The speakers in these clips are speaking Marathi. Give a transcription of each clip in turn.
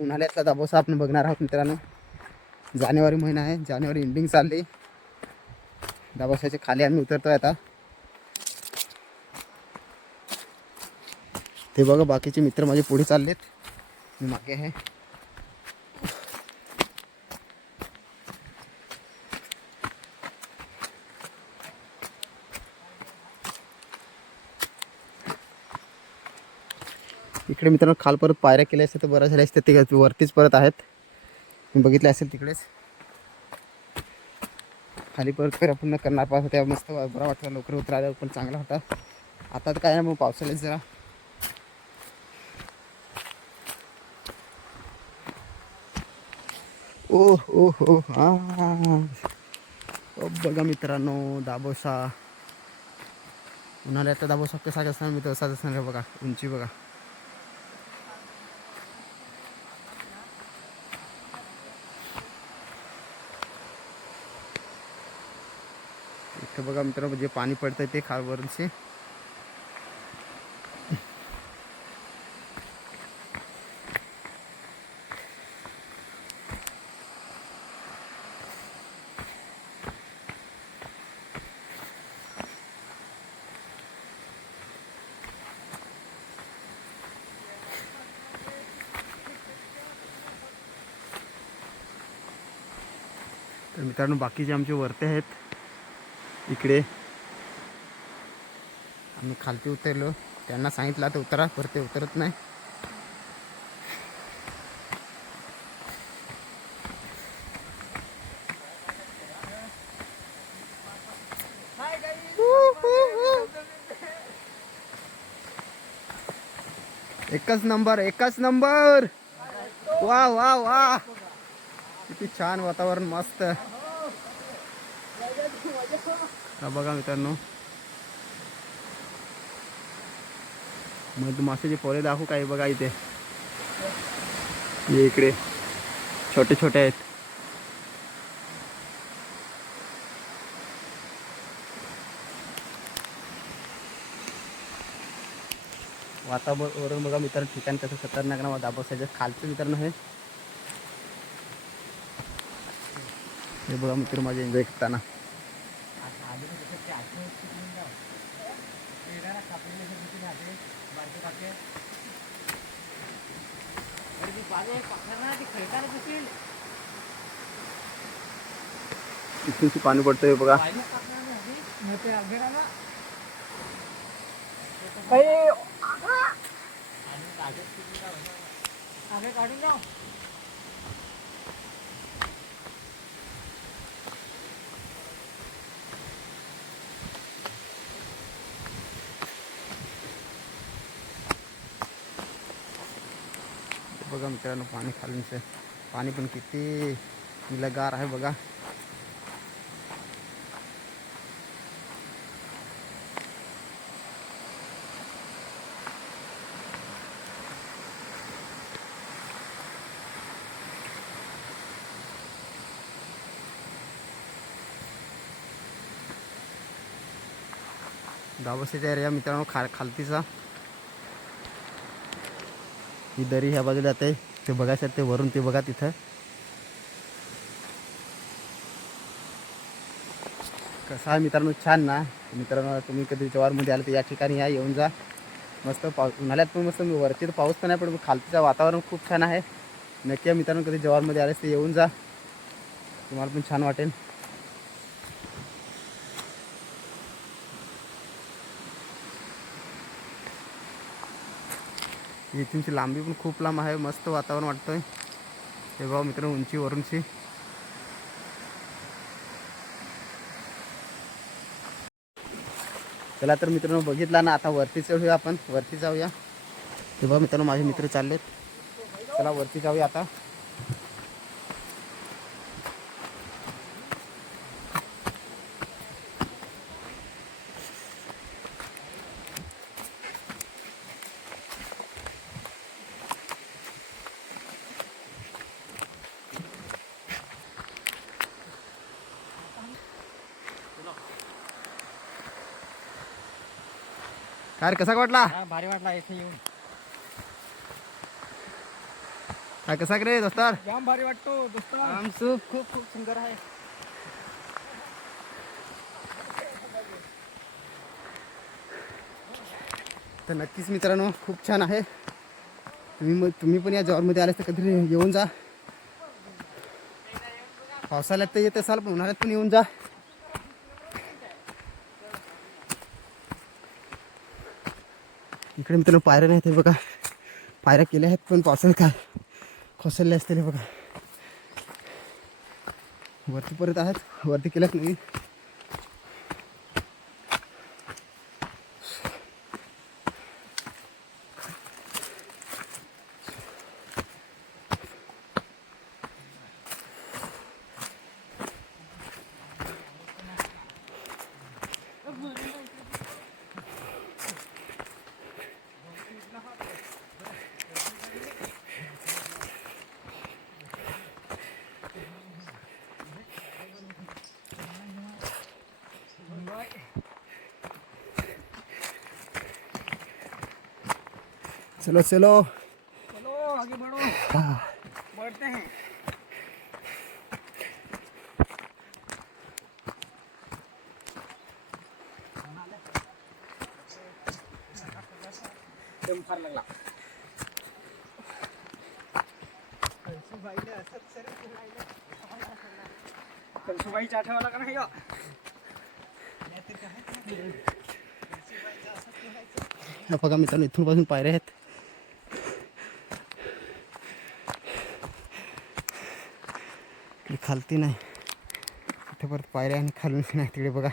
उन्हाळ्यातला दाबोसा आपण बघणार आहोत मित्रांनो. जानेवारी महिना आहे जानेवारी एंडिंग चालली. दाबोसाच्या खाली आम्ही उतरतोय आता. ते बघा बाकीचे मित्र माझे पुढे चाललेत. मी मागे आहे. इकडे मित्रांनो खाल परत पायऱ्या केल्या असतात तर बऱ्या झाल्या असते. ते वरतीच परत आहेत. मी बघितले असेल तिकडेच. खाली परत फेरा आपण करणार पाऊस होत्या. मस्त बरा वाटला. लवकर उतरायला पण चांगला होता. आता तर काय नाही मग पावसाळ्यात जरा. ओ ओ हो हा बघा मित्रांनो दाबोसा. उन्हाळ्यात दाबोसा कसा असणार मी तसाच असणार बघा. उंची बघा. इथं बघा मित्रांनो जे पाणी पडतंय ते खालवरचे. तर मित्रांनो बाकीचे आमचे वरते आहेत. इकडे. आम्ही खालती उतरलो. त्यांना सांगितलं आता उतरा पर ते उतरत नाही. एकच नंबर एकच नंबर. वा वा वा. किती छान वातावरण मस्त. हा बघा मित्रांनो. मधमाशाचे पोळे दाखवू काय बघा इथे? हे इकडे. छोटे छोटे आहेत. वातावरण बघा मित्रांनो ठिकाण कसं खतरनाक ना दाबसायचं खालचं मित्रांनो हे. हे बघा मित्र माझे एन्जॉय करताना. आलू को जैसे क्या आठ कितने का मेरा ना कपड़े में से बिकी जाते बाजू खाते अरे ती बाजू पकडणार ती खेळताना दिसेल इथूनशी पाणी पडतंय बघा मोठे अगेरा ना आगे काटूँगा। बघा मित्रांनो पाणी खालूनचं पाणी पण किती निलगार आहे बघा दाबोसेच्या एरिया मित्रांनो, खा खालतीचा ही दरी ह्या बाजूला जाते. ते बघायचं ते वरून ते बघा तिथं. कसा आहे मित्रांनो? छान ना? मित्रांनो तुम्ही कधी जवारमध्ये आले तर या ठिकाणी या येऊन जा. मस्त पाऊस उन्हाळ्यात पण मस्त वरती तर पाऊस पण आहे पण खालतीचं वातावरण खूप छान आहे. नक्की या मित्रांनो कधी जवारमध्ये आलेस तर येऊन जा. तुम्हाला पण छान वाटेल. इथूनची लांबी पण खूप लांब आहे मस्त वातावरण वाटतंय. हे बघा मित्र उंचीवरूनची चला तर मित्रांनो बघितला ना आता वरती चढूया आपण. वरती जाऊया. हे बघा मित्रांनो माझे मित्र चाललेत. चला वरती जाऊया आता. काय कसा वाटला? भारी वाटला इथे येऊन. काय कसा रे दोस्तार? जाम भारी वाटतो दोस्त आमचं खूप खूप सुंदर आहे. तर नक्कीच मित्रांनो खूप छान आहे. तुम्ही मग तुम्ही पण या जॉबमध्ये आले तर कधी येऊन जा. पावसाळ्यात तर येत असाल पण उन्हाळ्यात पण येऊन जा. इकडे मित्रांनो पायऱ्या नाहीत हे बघा. पायऱ्या केल्या आहेत पण पावसाने काय कोसळले असतील बघा. वरती परत आहेत वरती केल्यात नाही. चलो चलो। चलो आगे बढ़ो। बढ़ते हैं। फार लागला कलसुबाईच्या का नाही बघा मित्रांनो इथून पासून पायऱ्या आहेत इकडे खालती नाही. इथे परत पायऱ्या आणि खालून नाही तिकडे बघा.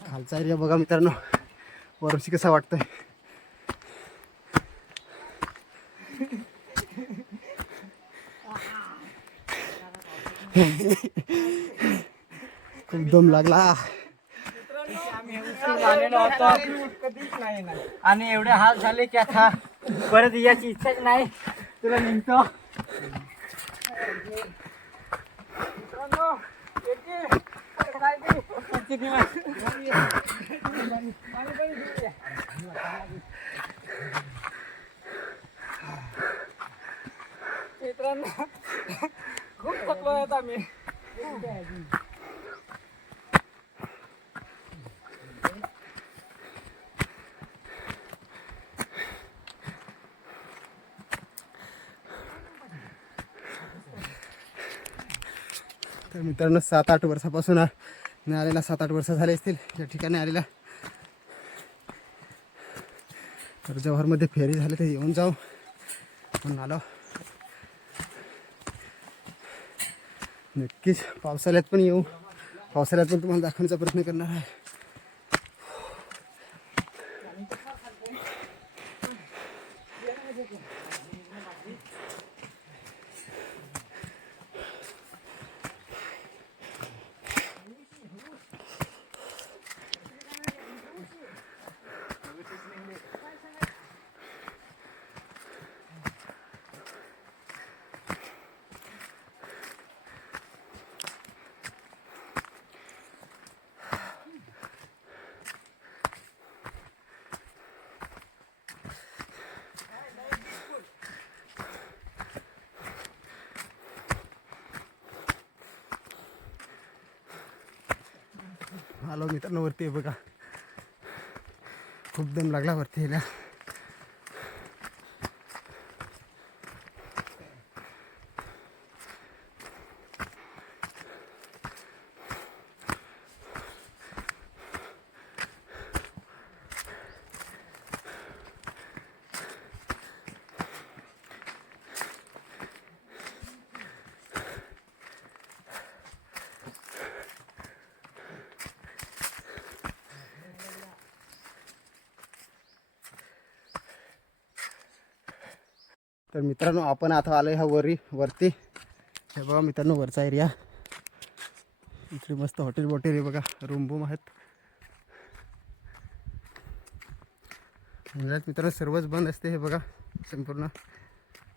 खालचा एरिया बघा मित्रांनो. वरची कसा वाटतंय? खूप दम लागला. आलेलो होतो. आणि एवढे हाल झाले की आता परत याची इच्छाच नाही. तुला निघतो. मित्रांनो खूप थकलो आहेत आम्ही. तर मित्रांनो सात आठ वर्षापासून आलेला सात आठ वर्ष झाले असतील. या ठिकाणी आलेला. तर जव्हारमध्ये फेरी झाले तर येऊन जाऊ. म्हणून आलो. नक्कीच पावसाळ्यात पण येऊ. पावसाळ्यात पण तुम्हाला दाखवण्याचा प्रयत्न करणार आहे. आलो मित्रांनो वरती आहे बघा. खूप दम लागला वरती यायला. तर मित्रांनो आपण आता आलो ह्या वरी वरती. हे बघा मित्रांनो वरचा एरिया इकडे मस्त हॉटेल बॉटेल आहे बघा. रूम बूम आहेत. उन्हाळ्यात मित्रांनो सर्वच बंद असते हे बघा. संपूर्ण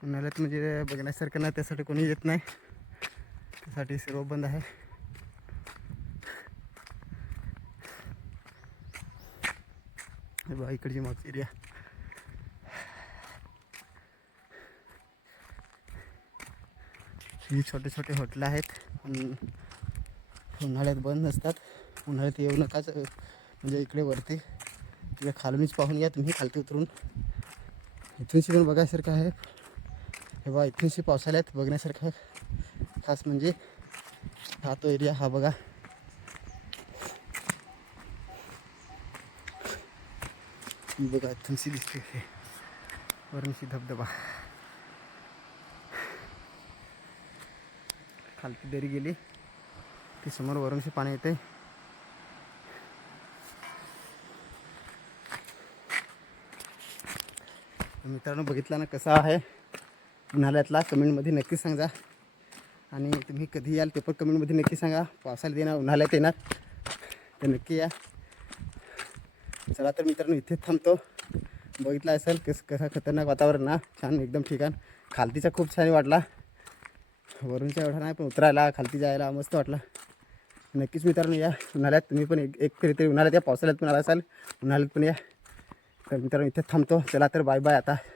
उन्हाळ्यात म्हणजे बघण्यासारखं नाही त्यासाठी कोणी येत नाही. त्यासाठी सर्व बंद आहे. हे बघा इकडची मग एरिया ही छोटे छोटे हॉटेल आहेत. पण उन्हाळ्यात बंद असतात उन्हाळ्यात येऊ नकाच म्हणजे इकडे वरती. इकडे खालूनच पाहून घ्या. तुम्ही खालती उतरून. इथूनशी पण बघायसारखं आहे. हे बघा इथूनशी पावसाळ्यात बघण्यासारखं खास म्हणजे हा तो एरिया हा बघा. बघा इथूनशी दिसते. वरणशी वरूनशी धबधबा. खालती दरी गेली. ती समोर वरूनशी पाणी येते. मित्रांनो बघितला ना कसा आहे? उन्हाळ्यातला कमेंटमध्ये नक्की सांगा. आणि तुम्ही कधी याल ते पण कमेंटमध्ये नक्की सांगा. पावसाळ्यात येणार उन्हाळ्यात येणार तर नक्की या. चला तर मित्रांनो इथे थांबतो. बघितला असेल कस कसा खतरनाक वातावरण ना छान एकदम ठिकाण. खालतीचा खूप छान वाटला. वरूनच्या एवढा नाही पण उतरायला खालती जायला मस्त वाटला. नक्कीच मित्रांनो या. उन्हाळ्यात तुम्ही पण एक एक तरी तरी उन्हाळ्यात या पावसाळ्यात पण आला असाल उन्हाळ्यात पण या. तर मित्रांनो इथे थांबतो. चला तर बाय बाय आता.